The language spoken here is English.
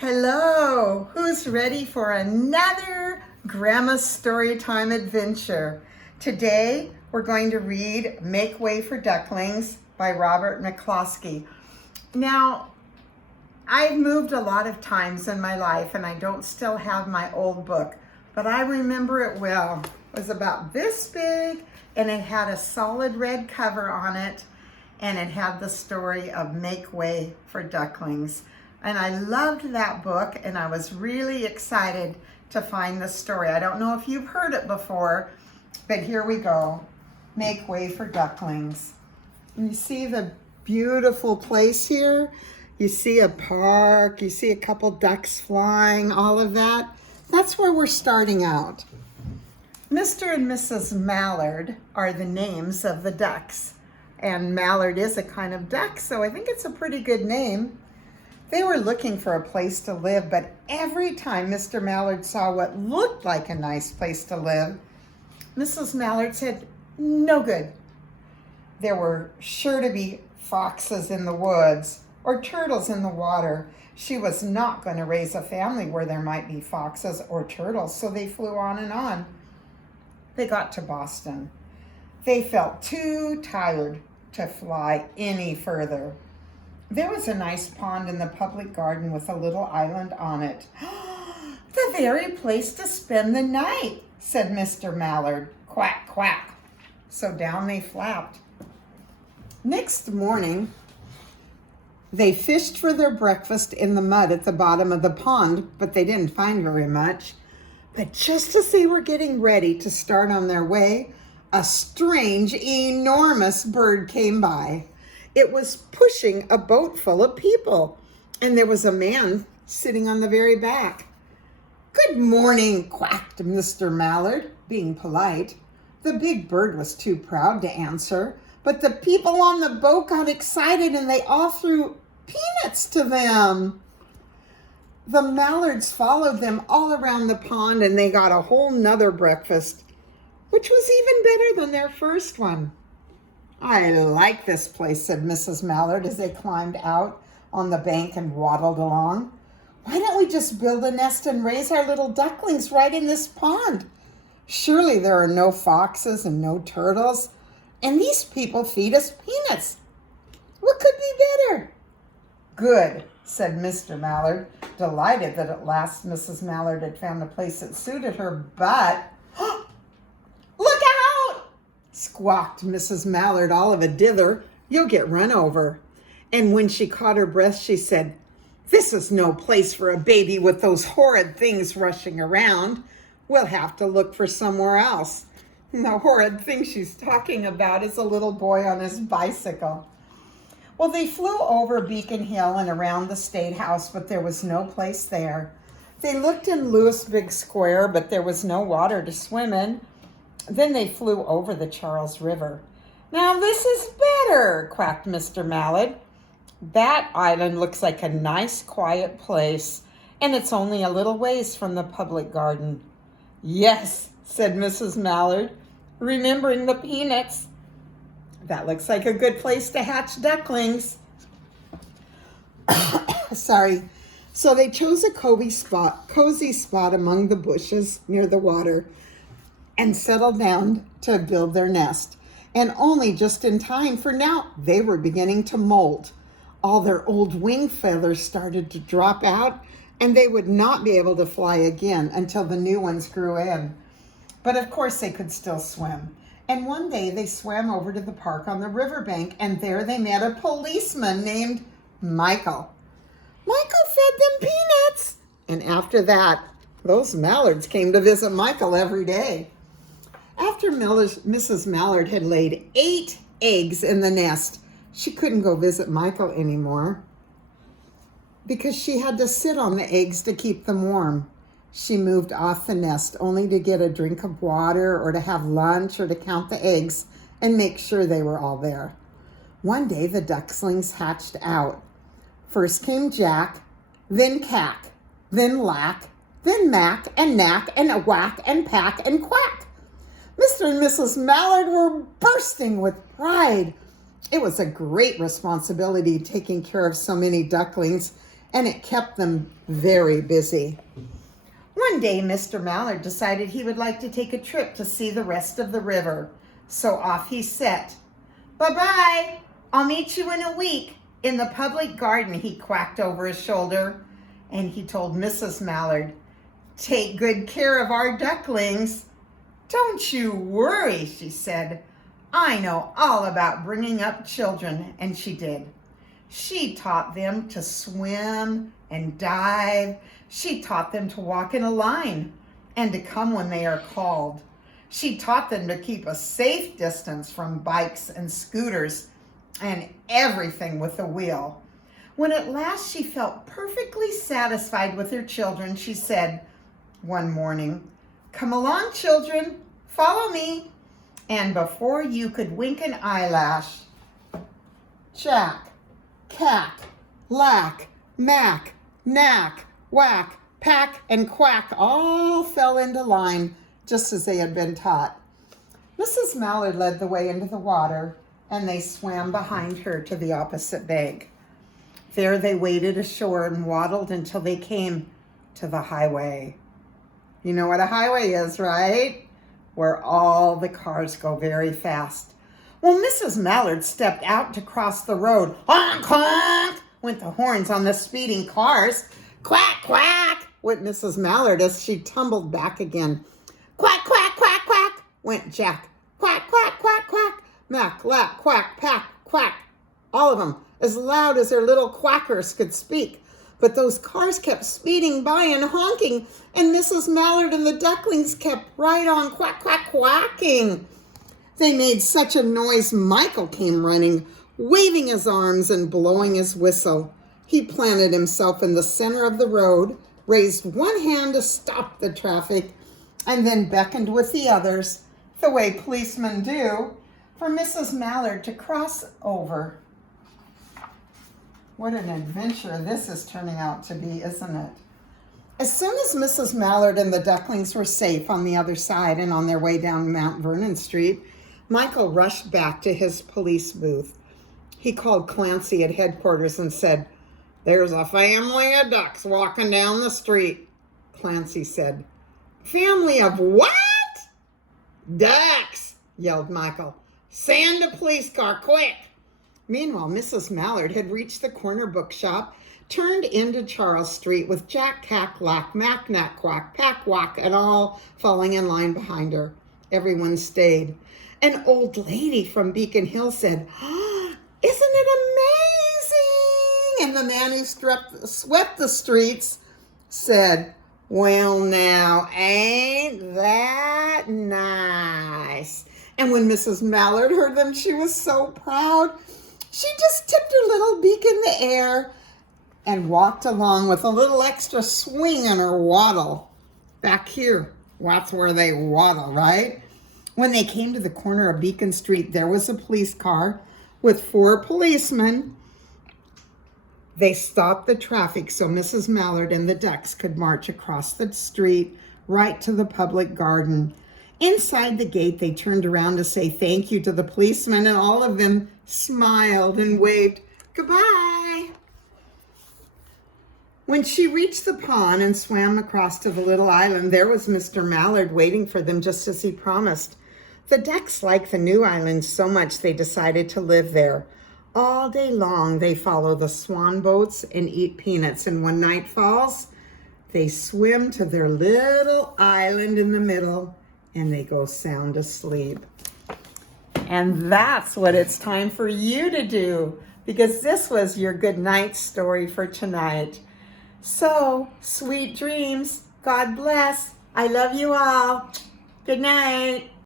Hello, who's ready for another Grandma's Storytime adventure? Today we're going to read Make Way for Ducklings by Robert McCloskey. Now, I've moved a lot of times in my life and I don't still have my old book, but I remember it well. It was about this big and it had a solid red cover on it and it had the story of Make Way for Ducklings. And I loved that book and I was really excited to find the story. I don't know if you've heard it before, but here we go. Make Way for Ducklings. And you see the beautiful place here? You see a park, you see a couple ducks flying, all of that. That's where we're starting out. Mr. and Mrs. Mallard are the names of the ducks. And Mallard is a kind of duck, so I think it's a pretty good name. They were looking for a place to live, but every time Mr. Mallard saw what looked like a nice place to live, Mrs. Mallard said, no good. There were sure to be foxes in the woods or turtles in the water. She was not going to raise a family where there might be foxes or turtles, so they flew on and on. They got to Boston. They felt too tired to fly any further. There was a nice pond in the public garden with a little island on it. The very place to spend the night, said Mr. Mallard. Quack, quack. So down they flapped. Next morning, they fished for their breakfast in the mud at the bottom of the pond, but they didn't find very much. But just as they were getting ready to start on their way, a strange, enormous bird came by. It was pushing a boat full of people, and there was a man sitting on the very back. Good morning, quacked Mr. Mallard, being polite. The big bird was too proud to answer, but the people on the boat got excited and they all threw peanuts to them. The Mallards followed them all around the pond and they got a whole nother breakfast, which was even better than their first one. I like this place, said Mrs. Mallard as they climbed out on the bank and waddled along. Why don't we just build a nest and raise our little ducklings right in this pond? Surely there are no foxes and no turtles, and these people feed us peanuts. What could be better? Good, said Mr. Mallard, delighted that at last Mrs. Mallard had found a place that suited her, but look out! Squawked Mrs. Mallard all of a dither. You'll get run over. And when she caught her breath, she said, this is no place for a baby with those horrid things rushing around. We'll have to look for somewhere else. And the horrid thing she's talking about is a little boy on his bicycle. Well, they flew over Beacon Hill and around the State House, but there was no place there. They looked in Louisburg Square, but there was no water to swim in. Then they flew over the Charles River. Now this is better, quacked Mr. Mallard. That island looks like a nice, quiet place, and it's only a little ways from the public garden. Yes, said Mrs. Mallard, remembering the peanuts. That looks like a good place to hatch ducklings. Sorry. So they chose a cozy spot among the bushes near the water and settled down to build their nest. And only just in time, for now they were beginning to molt. All their old wing feathers started to drop out, and they would not be able to fly again until the new ones grew in. But of course they could still swim. And one day they swam over to the park on the riverbank, and there they met a policeman named Michael. Michael fed them peanuts. And after that, those Mallards came to visit Michael every day. After Mrs. Mallard had laid 8 eggs in the nest, she couldn't go visit Michael anymore because she had to sit on the eggs to keep them warm. She moved off the nest only to get a drink of water or to have lunch or to count the eggs and make sure they were all there. One day the ducklings hatched out. First came Jack, then Cack, then Lack, then Mack and Knack and a whack and pack and quack. Mr. and Mrs. Mallard were bursting with pride. It was a great responsibility taking care of so many ducklings, and it kept them very busy. One day, Mr. Mallard decided he would like to take a trip to see the rest of the river. So off he set. "Bye-bye. I'll meet you in a week in the public garden," he quacked over his shoulder. And he told Mrs. Mallard, "Take good care of our ducklings." "Don't you worry," she said. "I know all about bringing up children," and she did. She taught them to swim and dive. She taught them to walk in a line and to come when they are called. She taught them to keep a safe distance from bikes and scooters and everything with a wheel. When at last she felt perfectly satisfied with her children, she said one morning, "Come along, children, follow me." And before you could wink an eyelash, Jack, Cack, Lack, Mack, Knack, Whack, Pack, and Quack all fell into line just as they had been taught. Mrs. Mallard led the way into the water, and they swam behind her to the opposite bank. There they waded ashore and waddled until they came to the highway. You know what a highway is, right? Where all the cars go very fast. Well, Mrs. Mallard stepped out to cross the road. Honk, honk, went the horns on the speeding cars. Quack, quack, went Mrs. Mallard as she tumbled back again. Quack, quack, quack, quack, went Jack. Quack, quack, quack, quack, Mack, Lack, Quack, Pack, Quack. All of them as loud as their little quackers could speak. But those cars kept speeding by and honking, and Mrs. Mallard and the ducklings kept right on quack, quack, quacking. They made such a noise, Michael came running, waving his arms and blowing his whistle. He planted himself in the center of the road, raised one hand to stop the traffic, and then beckoned with the others, the way policemen do, for Mrs. Mallard to cross over. What an adventure this is turning out to be, isn't it? As soon as Mrs. Mallard and the ducklings were safe on the other side and on their way down Mount Vernon Street, Michael rushed back to his police booth. He called Clancy at headquarters and said, "There's a family of ducks walking down the street." Clancy said, "Family of what?" "Ducks," yelled Michael. "Send a police car, quick." Meanwhile, Mrs. Mallard had reached the corner bookshop, turned into Charles Street with Jack, Cack, Lack, Mack, Knack, Quack, Pack, Whack, and all falling in line behind her. Everyone stayed. An old lady from Beacon Hill said, "Oh, isn't it amazing?" And the man who swept the streets said, "Well now, ain't that nice?" And when Mrs. Mallard heard them, she was so proud. She just tipped her little beak in the air and walked along with a little extra swing in her waddle. Back here, that's where they waddle, right? When they came to the corner of Beacon Street, there was a police car with 4 policemen. They stopped the traffic so Mrs. Mallard and the ducks could march across the street right to the public garden. Inside the gate, they turned around to say thank you to the policemen, and all of them smiled and waved goodbye. When she reached the pond and swam across to the little island, there was Mr. Mallard waiting for them just as he promised. The ducks liked the new island so much they decided to live there. All day long, they follow the swan boats and eat peanuts, and when night falls, they swim to their little island in the middle, and they go sound asleep. And that's what it's time for you to do, because this was your good night story for tonight. So, sweet dreams. God bless. I love you all. Good night.